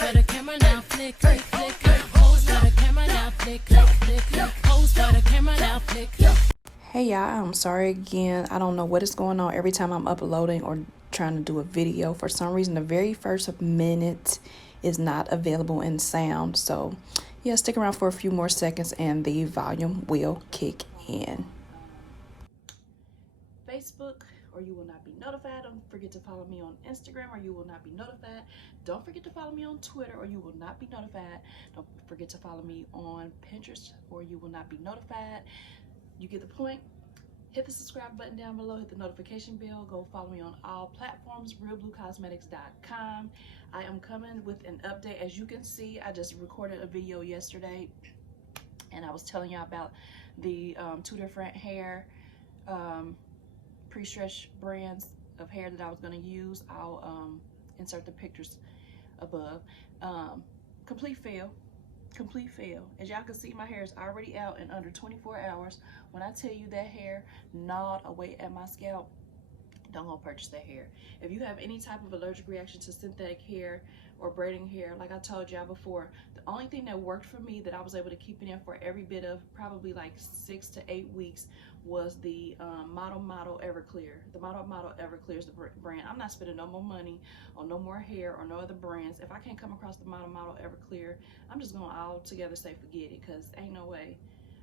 for the camera now, flick, flick, flick. Pose for the camera now, flick, flick, flick. Pose for the camera now, flick, flick. Hey y'all, I'm sorry again. I don't know what is going on every time I'm uploading or trying to do a video. For some reason, the very first minute is not available in sound. So yeah, stick around for a few more seconds and the volume will kick in. Facebook, or you will not be notified. Don't forget to follow me on Instagram, or you will not be notified. Don't forget to follow me on Twitter, or you will not be notified. Don't forget to follow me on Pinterest, or you will not be notified. You get the point. Hit the subscribe button down below, hit the notification bell, go follow me on all platforms, realbluecosmetics.com. I am coming with an update. As you can see, I just recorded a video yesterday and I was telling y'all about the two different hair pre-stretch brands of hair that I was going to use. I'll insert the pictures above. Complete fail. As y'all can see, my hair is already out in under 24 hours. When I tell you that hair gnawed away at my scalp, don't go purchase that hair. If you have any type of allergic reaction to synthetic hair or braiding hair, like I told y'all before, the only thing that worked for me that I was able to keep it in for every bit of probably like 6 to 8 weeks was the Model Everclear. The Model Everclear is the brand. I'm not spending no more money on no more hair or no other brands. If I can't come across the Model Everclear, I'm just gonna altogether say forget it, because ain't no way.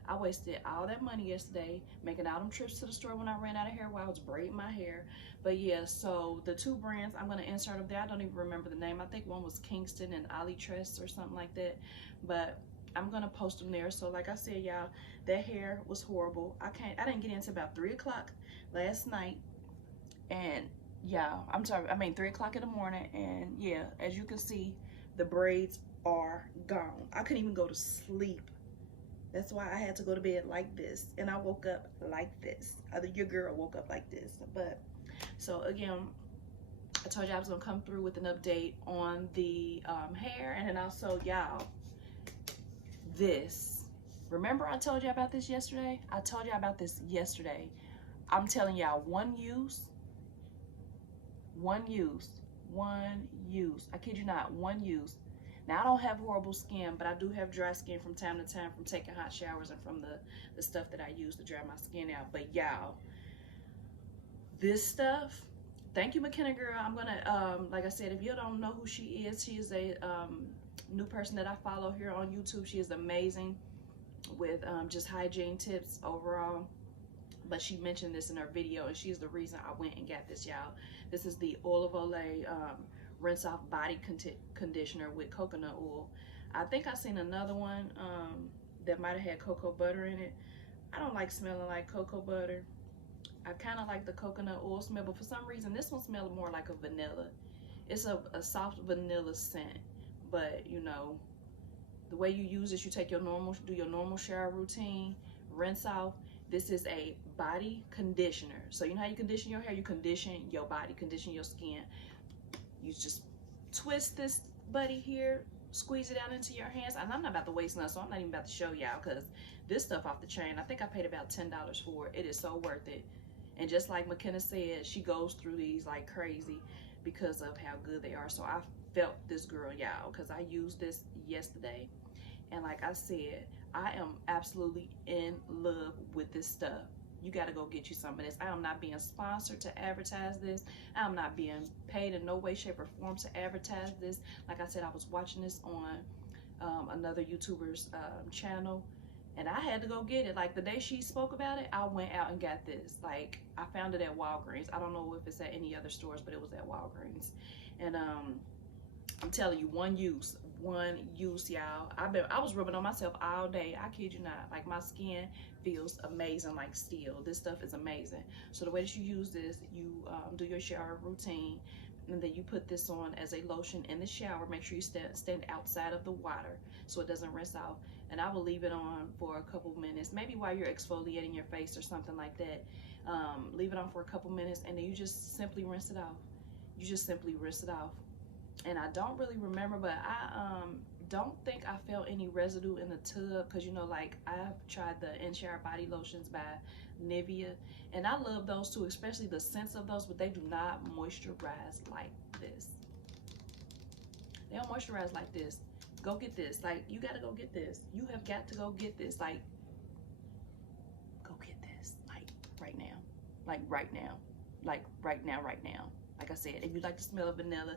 I wasted all that money yesterday making all them trips to the store when I ran out of hair while I was braiding my hair. But yeah, so the two brands I'm going to insert of there, I don't even remember the name. I think one was Kingston and Olay or something like that. But I'm going to post them there. So like I said, y'all, that hair was horrible. I didn't get into about 3 o'clock last night. And yeah, 3 o'clock in the morning. And yeah, as you can see, the braids are gone. I couldn't even go to sleep. That's why I had to go to bed like this, and I woke up like this. Your girl woke up like this. But so again, I told you I was gonna come through with an update on the hair, and then also y'all, this. Remember I told you about this yesterday? I told you about this yesterday. I'm telling y'all, one use. I kid you not, one use. Now, I don't have horrible skin, but I do have dry skin from time to time from taking hot showers and from the stuff that I use to dry my skin out. But y'all, this stuff, thank you, McKenna girl. I'm gonna, like I said, if you don't know who she is a new person that I follow here on YouTube. She is amazing with just hygiene tips overall. But she mentioned this in her video, and she's the reason I went and got this, y'all. This is the Olay rinse off body conditioner with coconut oil. I think I seen another one that might have had cocoa butter in it. I don't like smelling like cocoa butter. I kind of like the coconut oil smell, but for some reason this one smells more like a vanilla. It's a soft vanilla scent. But you know, the way you use this, you take your do your normal shower routine, rinse off. This is a body conditioner. So you know how you condition your hair? You condition your body, condition your skin. You just twist this buddy here, squeeze it out into your hands. And I'm not about to waste none, so I'm not even about to show y'all, because this stuff off the chain, I think I paid about $10 for it. It is so worth it. And just like McKenna said, she goes through these like crazy because of how good they are. So I felt this girl, y'all, because I used this yesterday. And like I said, I am absolutely in love with this stuff. You got to go get you some of this. I am not being sponsored to advertise this. I'm not being paid in no way, shape, or form to advertise this. Like I said, I was watching this on another YouTuber's channel, and I had to go get it. Like the day she spoke about it, I went out and got this. Like I found it at Walgreens. I don't know if it's at any other stores, but it was at Walgreens. And I'm telling you, one use, y'all. I was rubbing on myself all day. I kid you not. Like my skin feels amazing, like steel. This stuff is amazing. So the way that you use this, you do your shower routine, and then you put this on as a lotion in the shower. Make sure you stand outside of the water so it doesn't rinse off. And I will leave it on for a couple minutes, maybe while you're exfoliating your face or something like that. Leave it on for a couple minutes, and then you just simply rinse it off. And I don't really remember, but I don't think I felt any residue in the tub, because you know, like I've tried the In-Shower body lotions by Nivea, and I love those too, especially the scents of those, but they do not moisturize like this. They don't moisturize like this. Go get this. Like, you gotta go get this. You have got to go get this. Like, go get this. Like, right now. Like, right now. Like, right now, right now. Like I said, if you like the smell of vanilla,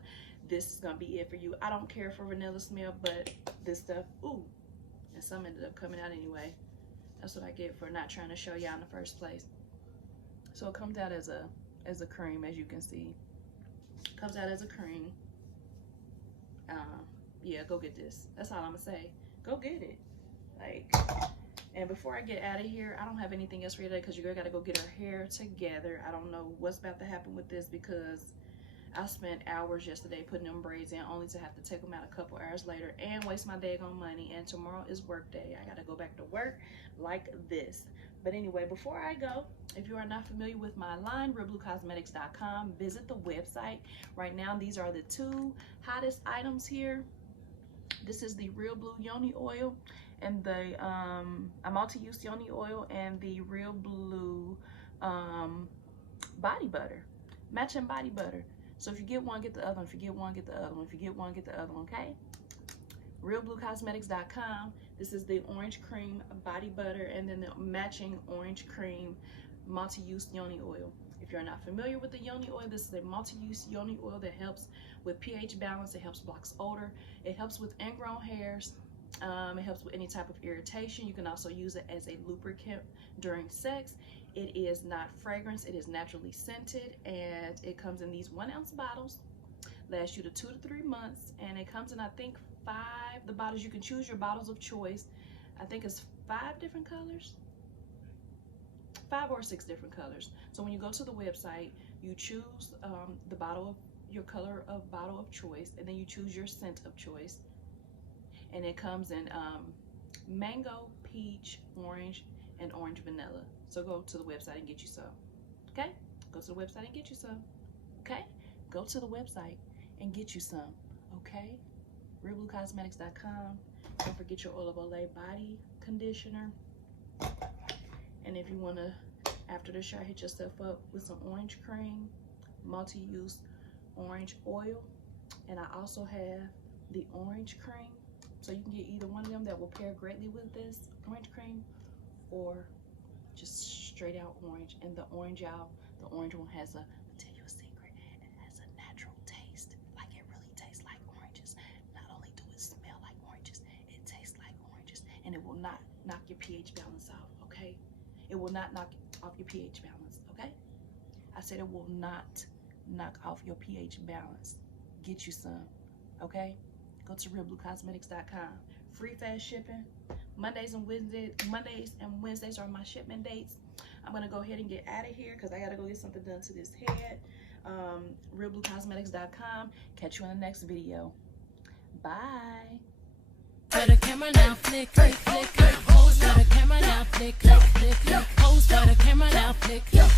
this is gonna be it for you. I don't care for vanilla smell, but this stuff, ooh. And some ended up coming out anyway. That's what I get for not trying to show y'all in the first place. So it comes out as a cream, as you can see. Comes out as a cream. Yeah, go get this. That's all I'm gonna say. Go get it. Like, and before I get out of here, I don't have anything else for you today because your girl gotta go get her hair together. I don't know what's about to happen with this because I spent hours yesterday putting them braids in only to have to take them out a couple hours later and waste my daggone money. And tomorrow is work day. I gotta go back to work like this. But anyway, before I go, if you are not familiar with my line, realbluecosmetics.com, visit the website. Right now, these are the two hottest items here. This is the Real Blue Yoni Oil and the a multi-use Yoni Oil and the Real Blue Body Butter, matching body butter. So if you get one, get the other one. If you get one, get the other one. If you get one, get the other one, okay? realbluecosmetics.com. This is the orange cream body butter and then the matching orange cream multi-use Yoni Oil. If you're not familiar with the Yoni Oil, this is a multi-use Yoni Oil that helps with pH balance. It helps blocks odor. It helps with ingrown hairs. It helps with any type of irritation. You can also use it as a lubricant during sex. It is not fragrance. It is naturally scented, and it comes in these 1 ounce bottles. Lasts you to 2 to 3 months, and it comes in, I think, 5. The bottles, you can choose your bottles of choice. I think it's 5 different colors. 5 or 6 different colors. So when you go to the website, you choose the bottle of your color of bottle of choice, and then you choose your scent of choice. And it comes in mango, peach, orange, and orange vanilla. So go to the website and get you some. Okay? Go to the website and get you some. Okay? Go to the website and get you some. Okay? realbluecosmetics.com. Don't forget your Oil of Olay body conditioner. And if you want to, after the shower, hit yourself up with some orange cream, multi-use orange oil. And I also have the orange cream. So you can get either one of them that will pair greatly with this orange cream, or just straight out orange. And the orange, y'all, the orange one has I'll tell you a secret, it has a natural taste. Like, it really tastes like oranges. Not only do it smell like oranges, it tastes like oranges. And it will not knock your pH balance off, okay? It will not knock off your pH balance, okay? I said it will not knock off your pH balance. Get you some, okay? Go to realbluecosmetics.com. Free fast shipping. Mondays and Wednesdays are my shipment dates. I'm gonna go ahead and get out of here because I gotta go get something done to this head. realbluecosmetics.com. Catch you in the next video. Bye. For the camera now, flick, flick, flick, flick. Pose for the camera now, flick, flick, flick, flick. Pose for the camera now, flick, flick.